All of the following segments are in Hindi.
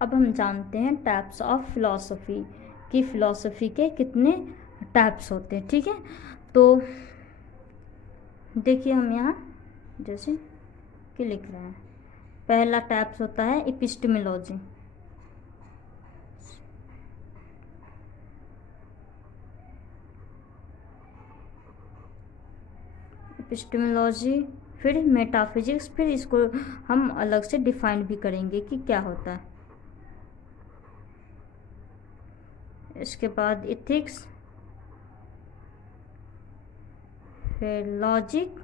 अब हम जानते हैं टाइप्स ऑफ फिलॉसफी, कि फिलॉसफी के कितने टाइप्स होते हैं। ठीक है, तो देखिए हम यहाँ जैसे कि लिख रहे हैं, पहला टाइप्स होता है एपिस्टेमोलॉजी। एपिस्टेमोलॉजी, फिर मेटाफिजिक्स, फिर इसको हम अलग से डिफाइन भी करेंगे कि क्या होता है। इसके बाद इथिक्स, फिर लॉजिक,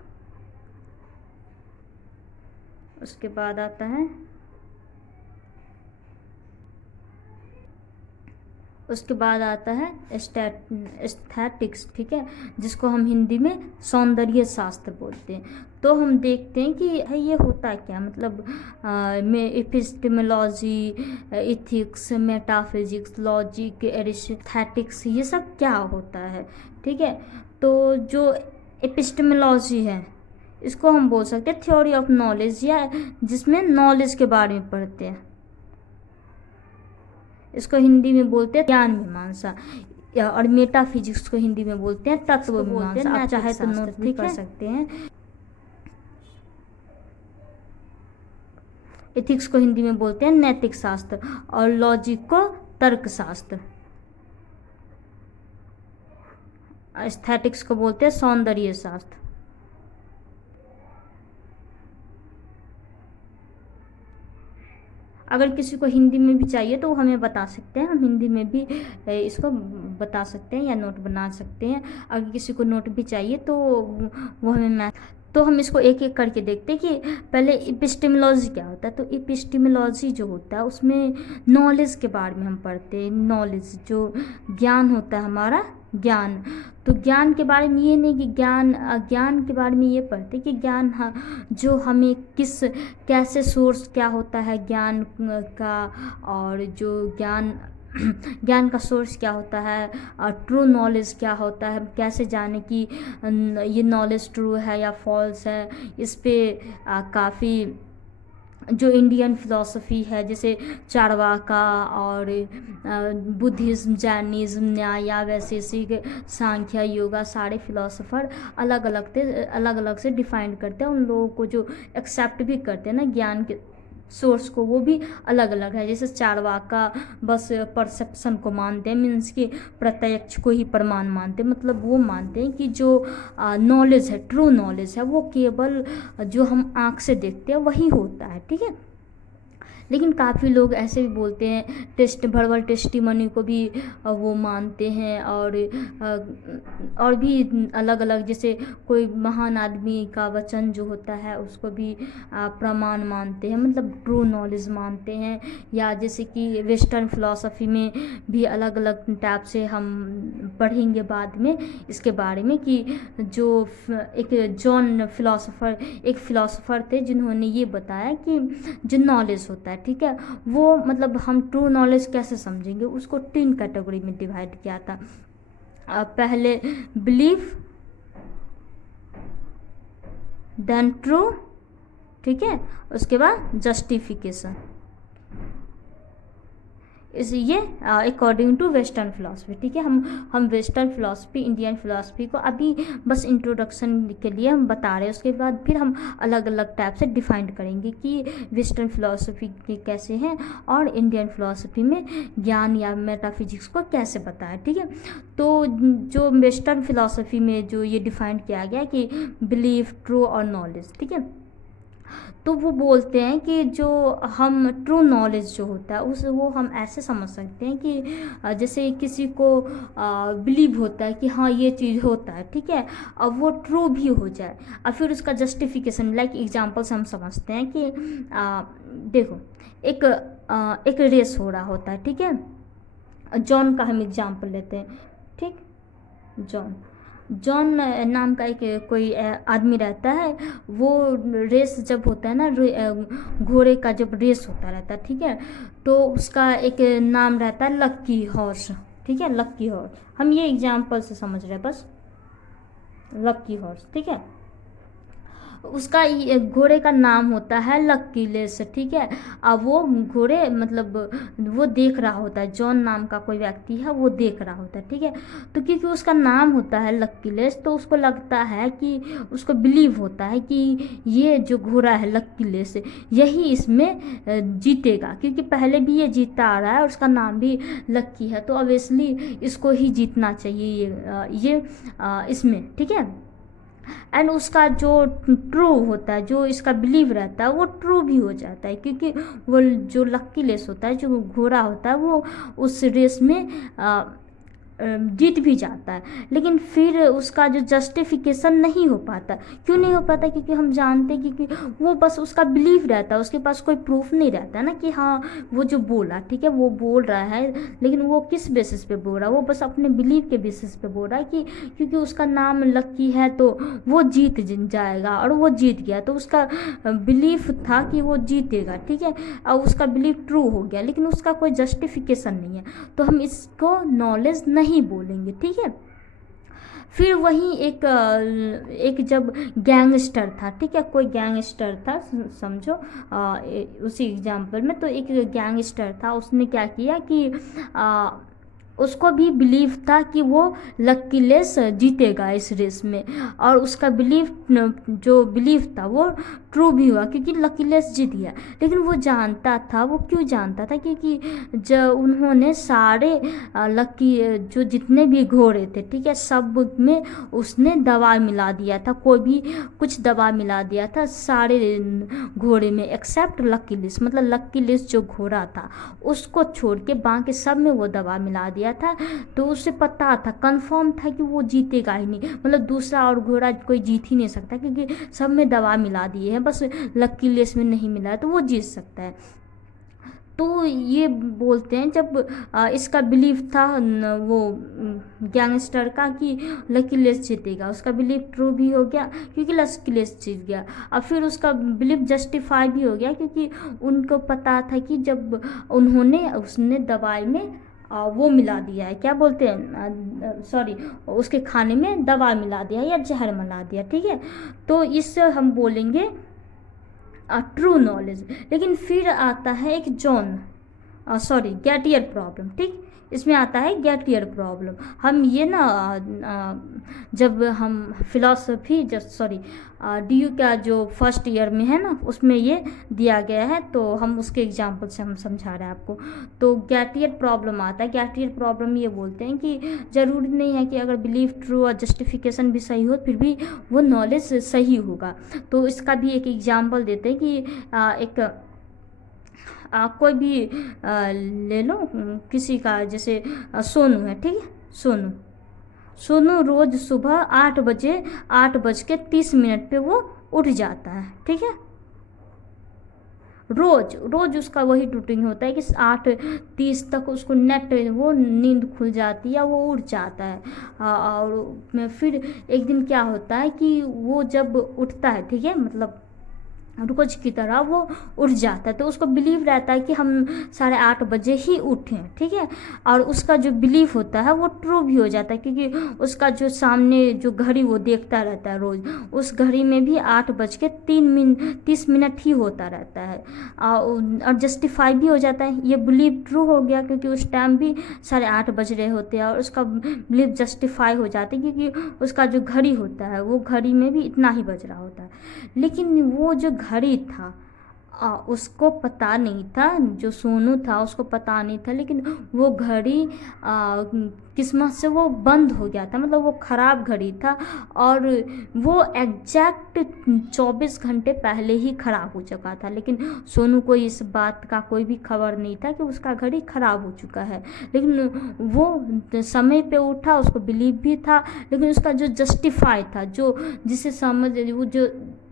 उसके बाद आता है एस्थेटिक्स। ठीक है, जिसको हम हिंदी में सौंदर्य शास्त्र बोलते हैं। तो हम देखते हैं कि ये होता क्या, मतलब में epistemology, ethics, metaphysics, logic, aesthetics, ये सब क्या होता है। ठीक है, तो जो एपिस्टेमोलॉजी है इसको हम बोल सकते हैं थ्योरी ऑफ नॉलेज, या जिसमें नॉलेज के बारे में पढ़ते हैं। इसको हिंदी में बोलते हैं ज्ञान मीमांसा, और मेटाफिजिक्स को हिंदी में बोलते हैं तत्व मीमांसा। आप चाहे तो नोट भी कर सकते हैं। एथिक्स को हिंदी में बोलते हैं नैतिक शास्त्र, और लॉजिक को तर्क शास्त्र। एस्थेटिक्स को बोलते हैं सौंदर्य शास्त्र। अगर किसी को हिंदी में भी चाहिए तो वो हमें बता सकते हैं, हम हिंदी में भी इसको बता सकते हैं या नोट बना सकते हैं। अगर किसी को नोट भी चाहिए तो वो हमें तो हम इसको एक एक करके देखते हैं कि पहले एपिस्टेमोलॉजी क्या होता है। तो एपिस्टेमोलॉजी जो होता है उसमें नॉलेज के बारे में हम पढ़ते हैं। नॉलेज जो ज्ञान होता है हमारा, ज्ञान। तो ज्ञान के बारे में ये नहीं कि ज्ञान के बारे में ये पढ़ते कि ज्ञान जो हमें कैसे सोर्स क्या होता है ज्ञान का, और जो ज्ञान का सोर्स क्या होता है, और ट्रू नॉलेज क्या होता है, कैसे जाने कि ये नॉलेज ट्रू है या फॉल्स है। इस पे काफ़ी जो इंडियन फिलॉसफी है, जैसे चारवाका और बुद्धिज्म, जैनिज्म, न्याय, वैशेषिक, सांख्य, योगा, सारे फिलोसोफर अलग अलग से डिफाइन करते हैं। उन लोगों को जो एक्सेप्ट भी करते हैं ना ज्ञान के सोर्स को, वो भी अलग अलग है। जैसे चारवाका बस परसेप्शन को मानते हैं, मीन्स कि प्रत्यक्ष को ही प्रमाण मानते हैं। मतलब वो मानते हैं कि जो नॉलेज है, ट्रू नॉलेज है, वो केवल जो हम आँख से देखते हैं वही होता है। ठीक है, लेकिन काफ़ी लोग ऐसे भी बोलते हैं, वर्बल टेस्टिमनी को भी वो मानते हैं, और भी अलग अलग, जैसे कोई महान आदमी का वचन जो होता है उसको भी प्रमाण मानते हैं, मतलब ट्रू नॉलेज मानते हैं। या जैसे कि वेस्टर्न फिलॉसफी में भी अलग अलग टाइप से हम पढ़ेंगे बाद में इसके बारे में, कि जो एक एक फिलोसोफर थे जिन्होंने ये बताया कि जो नॉलेज होता है, ठीक है, वो मतलब हम ट्रू नॉलेज कैसे समझेंगे, उसको 3 कैटेगरी में डिवाइड किया था। पहले बिलीफ, देन ट्रू, ठीक है, उसके बाद जस्टिफिकेशन। ये अकॉर्डिंग टू वेस्टर्न फिलॉसफी। ठीक है, हम वेस्टर्न फिलॉसफी, इंडियन फिलॉसफी को अभी बस इंट्रोडक्शन के लिए हम बता रहे हैं। उसके बाद फिर हम अलग अलग टाइप से डिफाइन करेंगे कि वेस्टर्न फिलॉसफी के कैसे हैं और इंडियन फिलॉसफी में ज्ञान या मेटाफिजिक्स को कैसे बताएं। ठीक है, तो जो वेस्टर्न फिलॉसफी में जो ये डिफाइन किया गया कि बिलीफ, ट्रू और नॉलेज, ठीक है, तो वो बोलते हैं कि जो हम ट्रू नॉलेज जो होता है उस वो हम ऐसे समझ सकते हैं कि जैसे किसी को बिलीव होता है कि हाँ ये चीज़ होता है, ठीक है, अब वो ट्रू भी हो जाए, और फिर उसका जस्टिफिकेशन, लाइक एग्जांपल से हम समझते हैं कि देखो एक रेस हो रहा होता है, ठीक है, जॉन का हम एग्जांपल लेते हैं। ठीक, जॉन नाम का एक कोई आदमी रहता है। वो रेस जब होता है ना, घोड़े का जब रेस होता रहता है, ठीक है, तो उसका एक नाम रहता है लक्की हॉर्स। ठीक है, लक्की हॉर्स, हम ये एग्जांपल से समझ रहे हैं बस, लक्की हॉर्स। ठीक है, उसका घोड़े का नाम होता है लकीलेस, ठीक है। अब वो घोड़े मतलब वो देख रहा होता है, जॉन नाम का कोई व्यक्ति है वो देख रहा होता है, ठीक है। तो क्योंकि उसका नाम होता है लकीलेस तो उसको लगता है कि उसको बिलीव होता है कि ये जो घोड़ा है लकीलेस यही इसमें जीतेगा, क्योंकि पहले भी ये जीतता आ रहा है और उसका नाम भी लक्की है, तो ऑब्वियसली इसको ही जीतना चाहिए ये इसमें, ठीक है। एंड उसका जो ट्रू होता है, जो इसका बिलीव रहता है वो ट्रू भी हो जाता है, क्योंकि वो जो लक्की लेस होता है, जो घोड़ा होता है वो उस रेस में जीत भी जाता है। लेकिन फिर उसका जो जस्टिफिकेशन नहीं हो पाता, क्यों नहीं हो पाता? क्योंकि हम जानते हैं क्योंकि वो बस उसका बिलीफ रहता है, उसके पास कोई प्रूफ नहीं रहता ना कि हाँ वो जो बोला, ठीक है, वो बोल रहा है, लेकिन वो किस बेसिस पे बोल रहा है? वो बस अपने बिलीफ के बेसिस पे बोल रहा है कि क्योंकि उसका नाम लक्की है तो वो जीत जाएगा, और वो जीत गया, तो उसका बिलीफ था कि वो जीतेगा, ठीक है, और उसका बिलीफ ट्रू हो गया, लेकिन उसका कोई जस्टिफिकेशन नहीं है, तो हम इसको नॉलेज नहीं बोलेंगे, ठीक है। फिर वहीं एक जब गैंगस्टर था, ठीक है, कोई गैंगस्टर था, समझो उसी एग्जाम्पल में, तो एक गैंगस्टर था, उसने क्या किया कि उसको भी बिलीव था कि वो लकीलेस जीतेगा इस रेस में, और उसका जो बिलीव था वो ट्रू भी हुआ, क्योंकि लकीलेस जीत गया। लेकिन वो जानता था, वो क्यों जानता था? क्योंकि जब उन्होंने सारे लकी जो जितने भी घोड़े थे, ठीक है, सब में उसने दवा मिला दिया था, कोई भी कुछ दवा मिला दिया था सारे घोड़े में एक्सेप्ट लकीलेस, मतलब लकीलेस जो घोड़ा था उसको छोड़ के बाकी सब में वो दवा मिला दिया था। तो उसे पता था, कंफर्म था कि वो जीतेगा ही नहीं, मतलब दूसरा और घोड़ा कोई जीत ही नहीं सकता, क्योंकि सब में दवा मिला दिए हैं, बस लकी लेस में नहीं मिला है तो वो जीत सकता है। तो ये बोलते हैं जब इसका बिलीफ था वो गैंगस्टर का कि लकी लेस जीतेगा, उसका बिलीफ ट्रू भी हो गया क्योंकि लकी लेस जीत गया, और फिर उसका बिलीफ जस्टिफाई भी हो गया क्योंकि उनको पता था कि जब उसने दवाई में वो मिला दिया है, क्या बोलते हैं, सॉरी, उसके खाने में दवा मिला दिया या जहर मिला दिया, ठीक है। तो इससे हम बोलेंगे ट्रू नॉलेज। लेकिन फिर आता है एक गैटियर प्रॉब्लम, ठीक, इसमें आता है गैटियर प्रॉब्लम। हम ये जब हम फिलॉसफी DU का जो फर्स्ट ईयर में है ना, उसमें ये दिया गया है, तो हम उसके एग्जाम्पल से हम समझा रहे हैं आपको। तो गैटियर प्रॉब्लम आता है। गैटियर प्रॉब्लम ये बोलते हैं कि ज़रूरी नहीं है कि अगर बिलीफ ट्रू और जस्टिफिकेशन भी सही हो फिर भी वो नॉलेज सही होगा। तो इसका भी एक एग्जाम्पल देते हैं कि कोई भी ले लो, किसी का, जैसे सोनू है, ठीक है, सोनू रोज़ सुबह 8:30 पे वो उठ जाता है, ठीक है, रोज़ उसका वही रूटीन होता है कि 8:30 तक उसको वो नींद खुल जाती है, वो उठ जाता है। और फिर एक दिन क्या होता है कि वो जब उठता है, ठीक है, मतलब रोज की तरह वो उठ जाता है, तो उसको बिलीव रहता है कि हम 8:30 ही उठें, ठीक है, और उसका जो बिलीफ होता है वो ट्रू भी हो जाता है, क्योंकि उसका जो सामने जो घड़ी वो देखता रहता है रोज़, उस घड़ी में भी 8:30 ही होता रहता है, और जस्टिफाई भी हो जाता है, ये बिलीव ट्रू हो गया क्योंकि उस टाइम भी 8:30 बज रहे होते हैं, और उसका बिलीव जस्टिफाई हो जाता है क्योंकि उसका जो घड़ी होता है वो घड़ी में भी इतना ही बज रहा होता है। लेकिन वो जो घड़ी था उसको पता नहीं था, जो सोनू था उसको पता नहीं था, लेकिन वो घड़ी किस्मत से वो बंद हो गया था, मतलब वो ख़राब घड़ी था, और वो एग्जैक्ट 24 घंटे पहले ही ख़राब हो चुका था। लेकिन सोनू को इस बात का कोई भी खबर नहीं था कि उसका घड़ी ख़राब हो चुका है, लेकिन वो समय पे उठा, उसको बिलीव भी था, लेकिन उसका जो जस्टिफाई था,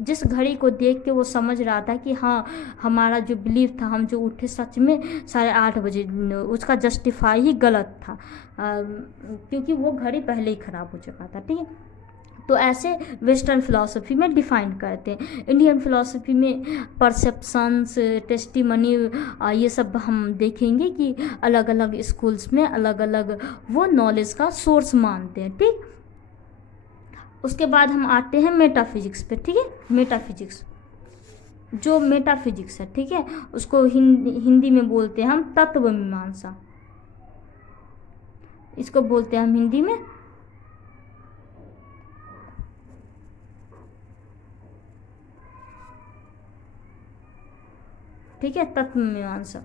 जिस घड़ी को देख के वो समझ रहा था कि हाँ हमारा जो बिलीव था, हम जो उठे सच में 8:30 बजे, उसका जस्टिफाई ही गलत था, क्योंकि वो घड़ी पहले ही ख़राब हो चुका था, ठीक है। तो ऐसे वेस्टर्न फिलॉसफी में डिफ़ाइन करते हैं। इंडियन फिलॉसफी में परसेप्शंस, टेस्टिमनी, ये सब हम देखेंगे कि अलग अलग स्कूल्स में अलग अलग वो नॉलेज का सोर्स मानते हैं, ठीक। उसके बाद हम आते हैं मेटाफिजिक्स पे, ठीक है। मेटाफिजिक्स, जो मेटाफिजिक्स है, ठीक है, उसको हिंदी में बोलते हैं हम तत्व मीमांसा, इसको बोलते हैं हम हिंदी में ठीक है, तत्व मीमांसा।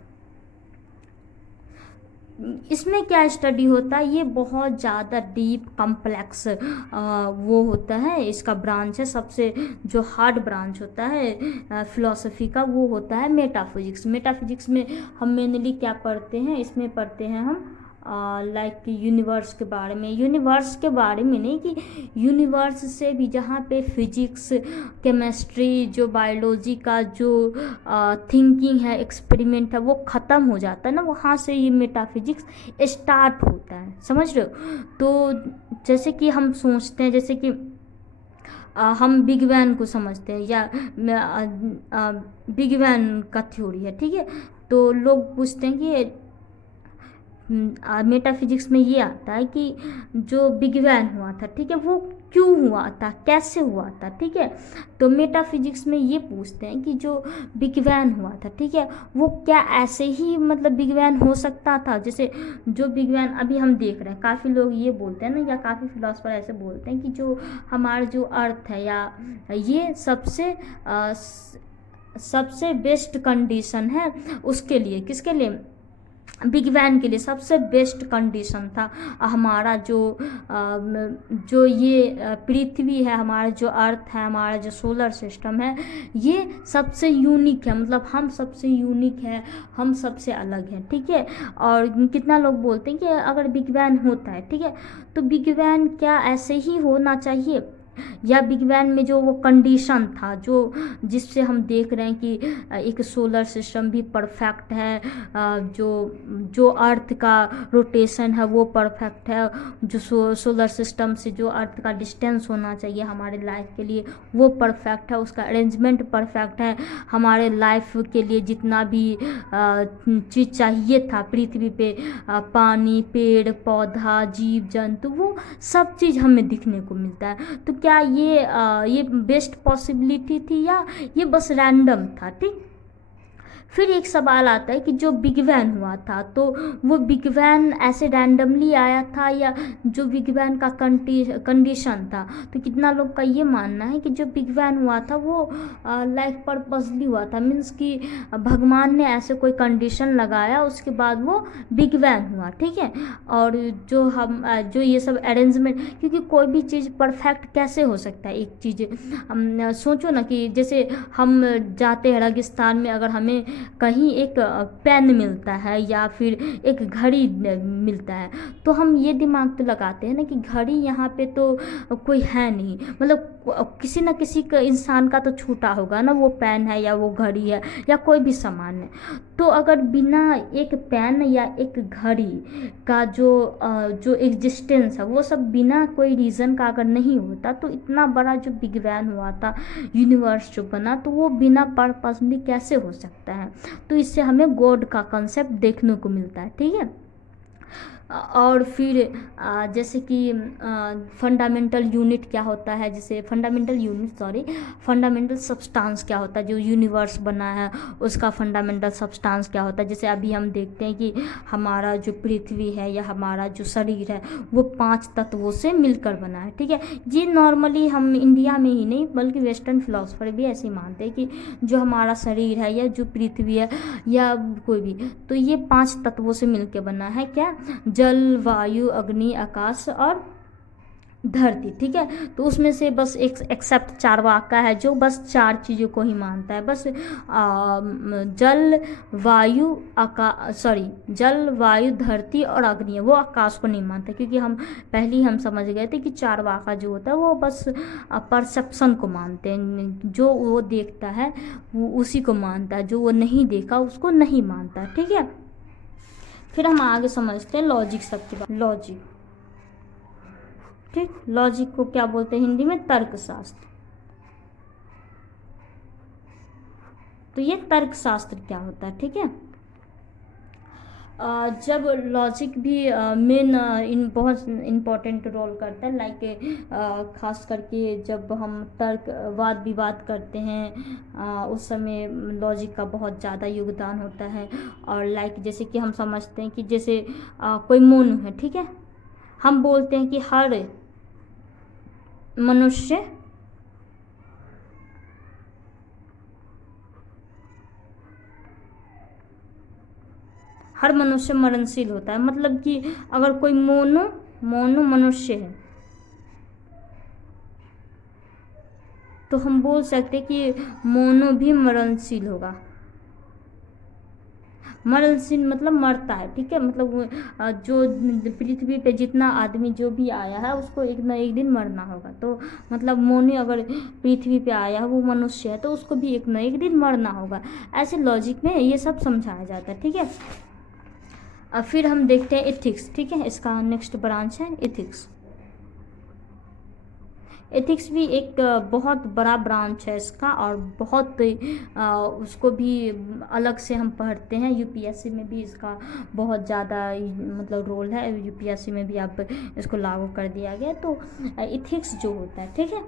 इसमें क्या स्टडी होता है, ये बहुत ज़्यादा डीप कॉम्प्लेक्स वो होता है, इसका ब्रांच है, सबसे जो हार्ड ब्रांच होता है फिलॉसफी का वो होता है मेटाफिजिक्स। मेटाफिजिक्स में हम मेनली क्या पढ़ते हैं, इसमें पढ़ते हैं हम लाइक यूनिवर्स के बारे में, यूनिवर्स के बारे में नहीं कि यूनिवर्स से भी जहाँ पे फिजिक्स, केमिस्ट्री, जो बायोलॉजी का जो थिंकिंग है, एक्सपेरिमेंट है, वो ख़त्म हो जाता है ना, वहाँ से ये मेटाफिजिक्स स्टार्ट होता है, समझ रहे हो। तो जैसे कि हम सोचते हैं, जैसे कि हम बिग बैंग को समझते हैं, या बिग बैंग का थ्योरी है, ठीक है, तो लोग पूछते हैं कि मेटाफिजिक्स में ये आता है कि जो बिग बैंग हुआ था, ठीक है, वो क्यों हुआ था, कैसे हुआ था, ठीक है। तो मेटाफिजिक्स में ये पूछते हैं कि जो बिग बैंग हुआ था, ठीक है, वो क्या ऐसे ही मतलब बिग बैंग हो सकता था, जैसे जो बिग बैंग अभी हम देख रहे हैं, काफ़ी लोग ये बोलते हैं ना, या काफ़ी फिलोसफर ऐसे बोलते हैं कि जो हमारा जो अर्थ है, या ये सबसे बेस्ट कंडीशन है उसके लिए, किसके लिए, बिग बैंग के लिए सबसे बेस्ट कंडीशन था हमारा जो ये पृथ्वी है, हमारा जो अर्थ है, हमारा जो सोलर सिस्टम है, ये सबसे यूनिक है, मतलब हम सबसे यूनिक है, हम सबसे अलग हैं, ठीक है। और कितना लोग बोलते हैं कि अगर बिग बैंग होता है, ठीक है, तो बिग बैंग क्या ऐसे ही होना चाहिए, या बिग बैंग में जो वो कंडीशन था जो जिससे हम देख रहे हैं कि एक सोलर सिस्टम भी परफेक्ट है, जो जो अर्थ का रोटेशन है वो परफेक्ट है, जो सोलर सिस्टम से जो अर्थ का डिस्टेंस होना चाहिए हमारे लाइफ के लिए वो परफेक्ट है, उसका अरेंजमेंट परफेक्ट है, हमारे लाइफ के लिए जितना भी चीज़ चाहिए था पृथ्वी पे, पानी, पेड़ पौधा, जीव जंतु, वो सब चीज़ हमें दिखने को मिलता है। तो क्या ये बेस्ट पॉसिबिलिटी थी, या ये बस रैंडम था, ठीक। फिर एक सवाल आता है कि जो बिग बैंग हुआ था, तो वो बिग बैंग ऐसे रैंडमली आया था, या जो बिग बैंग का कंडीशन था। तो कितना लोग का ये मानना है कि जो बिग बैंग हुआ था वो लाइक पर्पसली हुआ था, मीन्स कि भगवान ने ऐसे कोई कंडीशन लगाया, उसके बाद वो बिग बैंग हुआ, ठीक है। और जो ये सब अरेंजमेंट, क्योंकि कोई भी चीज़ परफेक्ट कैसे हो सकता है, एक चीज़ सोचो ना कि जैसे हम जाते हैं रेगिस्तान में, अगर हमें कहीं एक पेन मिलता है या फिर एक घड़ी मिलता है, तो हम ये दिमाग तो लगाते हैं ना कि घड़ी यहाँ पे तो कोई है नहीं, मतलब किसी न किसी का इंसान का तो छूटा होगा ना, वो पेन है या वो घड़ी है या कोई भी सामान है। तो अगर बिना एक पेन या एक घड़ी का जो एग्जिस्टेंस है, वो सब बिना कोई रीज़न का अगर नहीं होता, तो इतना बड़ा जो बिग बैंग हुआ था, यूनिवर्स जो बना, तो वो बिना पर्पसली कैसे हो सकता है। तो इससे हमें गॉड का कंसेप्ट देखने को मिलता है, ठीक है। और फिर जैसे कि फंडामेंटल यूनिट क्या होता है, जैसे फंडामेंटल सब्सटेंस क्या होता है, जो यूनिवर्स बना है उसका फंडामेंटल सब्सटेंस क्या होता है। जैसे अभी हम देखते हैं कि हमारा जो पृथ्वी है या हमारा जो शरीर है वो 5 तत्वों से मिलकर बना है, ठीक है। ये नॉर्मली हम इंडिया में ही नहीं बल्कि वेस्टर्न फिलोसफर भी ऐसे ही मानते हैं कि जो हमारा शरीर है या जो पृथ्वी है या कोई भी, तो ये 5 तत्वों से मिलकर बना है, क्या, जल, वायु, अग्नि, आकाश और धरती, ठीक है। तो उसमें से बस एक एक्सेप्ट चारवाका है जो बस 4 चीज़ों को ही मानता है, बस जल, वायु, जल, वायु, धरती और अग्नि, वो आकाश को नहीं मानता, क्योंकि हम पहले ही हम समझ गए थे कि चारवाका जो होता है वो बस परसेप्शन को मानते हैं, जो वो देखता है वो उसी को मानता है, जो वो नहीं देखा उसको नहीं मानता, ठीक है। फिर हम आगे समझते हैं लॉजिक सबके बाद, लॉजिक, ठीक। लॉजिक को क्या बोलते हैं हिंदी में, तर्कशास्त्र। तो ये तर्कशास्त्र क्या होता है, ठीक है। जब लॉजिक भी मेन बहुत इम्पोर्टेंट रोल करता है, लाइक खास करके जब हम तर्क वाद विवाद करते हैं उस समय लॉजिक का बहुत ज़्यादा योगदान होता है। और लाइक जैसे कि हम समझते हैं कि जैसे कोई मोनू है, ठीक है, हम बोलते हैं कि हर मनुष्य मरणशील होता है। मतलब कि अगर कोई मोनो मनुष्य है तो हम बोल सकते कि मोनो भी मरणशील होगा। मरणशील मतलब मरता है, ठीक है, मतलब जो पृथ्वी पे जितना आदमी जो भी आया है उसको एक न एक दिन मरना होगा। तो मतलब मोनो अगर पृथ्वी पे आया है, वो मनुष्य है, तो उसको भी एक न एक दिन मरना होगा। ऐसे लॉजिक में ये सब समझाया जाता है, ठीक है। अब फिर हम देखते हैं एथिक्स, ठीक है, इसका नेक्स्ट ब्रांच है एथिक्स। एथिक्स भी एक बहुत बड़ा ब्रांच है इसका, और बहुत उसको भी अलग से हम पढ़ते हैं। यूपीएससी में भी इसका बहुत ज़्यादा मतलब रोल है, यूपीएससी में भी आप इसको लागू कर दिया गया। तो एथिक्स जो होता है, ठीक है,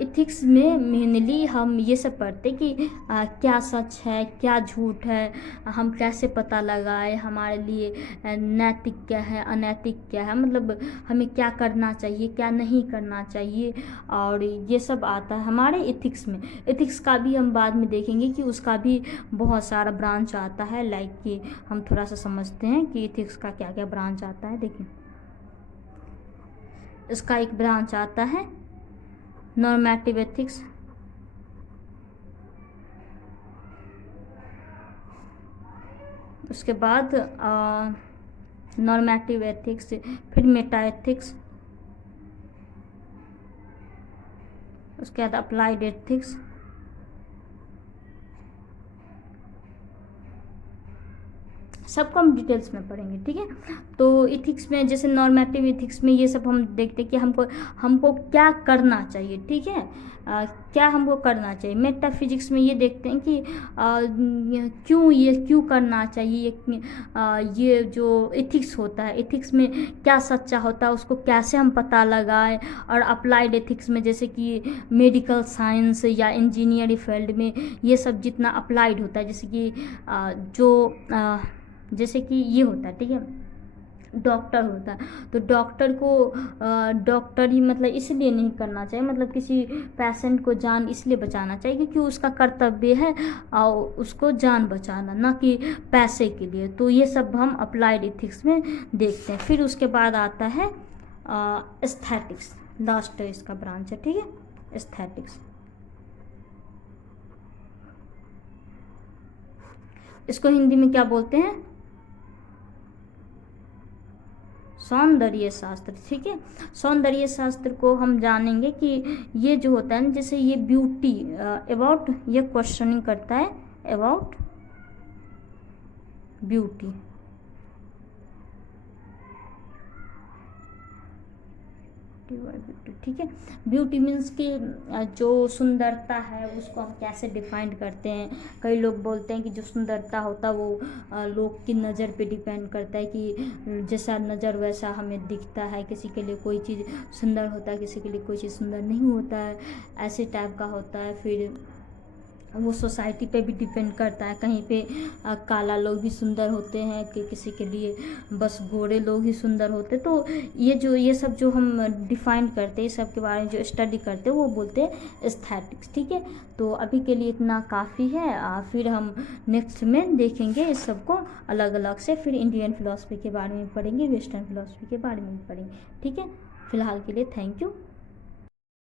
एथिक्स में मेनली हम ये सब पढ़ते कि क्या सच है, क्या झूठ है, हम कैसे पता लगाए, हमारे लिए नैतिक क्या है, अनैतिक क्या है, मतलब हमें क्या करना चाहिए, क्या नहीं करना चाहिए, और ये सब आता है हमारे एथिक्स में। एथिक्स का भी हम बाद में देखेंगे कि उसका भी बहुत सारा ब्रांच आता है। लाइक कि हम थोड़ा सा समझते हैं कि एथिक्स का क्या क्या ब्रांच आता है। देखिए, इसका एक ब्रांच आता है नॉर्मेटिव एथिक्स, उसके बाद नॉर्मेटिव एथिक्स, फिर मेटा एथिक्स, उसके बाद अप्लाइड एथिक्स, सबको हम डिटेल्स में पढ़ेंगे, ठीक है। तो इथिक्स में जैसे नॉर्मेटिव इथिक्स में ये सब हम देखते हैं कि हमको क्या करना चाहिए, ठीक है, क्या हमको करना चाहिए। मेटाफिजिक्स में ये देखते हैं कि क्यों करना चाहिए, ये जो इथिक्स होता है, इथिक्स में क्या सच्चा होता है, उसको कैसे हम पता लगाएं। और अप्लाइड एथिक्स में जैसे कि मेडिकल साइंस या इंजीनियरिंग फील्ड में ये सब जितना अप्लाइड होता है, जैसे कि जैसे कि ये होता है, ठीक है, डॉक्टर होता है, तो डॉक्टर को डॉक्टर ही मतलब इसलिए नहीं करना चाहिए, मतलब किसी पेशेंट को जान इसलिए बचाना चाहिए क्योंकि उसका कर्तव्य है और उसको जान बचाना, ना कि पैसे के लिए। तो ये सब हम अप्लाइड एथिक्स में देखते हैं। फिर उसके बाद आता है एस्थेटिक्स, लास्ट इसका ब्रांच है, ठीक है, एस्थेटिक्स। इसको हिंदी में क्या बोलते हैं, सौंदर्य शास्त्र, ठीक है। सौंदर्य शास्त्र को हम जानेंगे कि ये जो होता है ना, जैसे ये ब्यूटी अबाउट, ये क्वेश्चनिंग करता है अबाउट ब्यूटी, ठीक है। ब्यूटी मीन्स कि जो सुंदरता है उसको हम कैसे डिफाइन करते हैं। कई लोग बोलते हैं कि जो सुंदरता होता है वो लोग की नज़र पे डिपेंड करता है कि जैसा नज़र वैसा हमें दिखता है। किसी के लिए कोई चीज़ सुंदर होता है, किसी के लिए कोई चीज़ सुंदर नहीं होता है, ऐसे टाइप का होता है। फिर वो सोसाइटी पे भी डिपेंड करता है, कहीं पे काला लोग भी सुंदर होते हैं कि किसी के लिए बस गोरे लोग ही सुंदर होते। तो ये सब जो हम डिफाइन करते हैं, सब के बारे में जो स्टडी करते हैं वो बोलते हैं एस्थेटिक्स, ठीक है। तो अभी के लिए इतना काफ़ी है, फिर हम नेक्स्ट में देखेंगे इस सबको अलग अलग से। फिर इंडियन फिलॉसफी के बारे में पढ़ेंगे, वेस्टर्न फिलॉसफी के बारे में पढ़ेंगे, ठीक है। फिलहाल के लिए थैंक यू।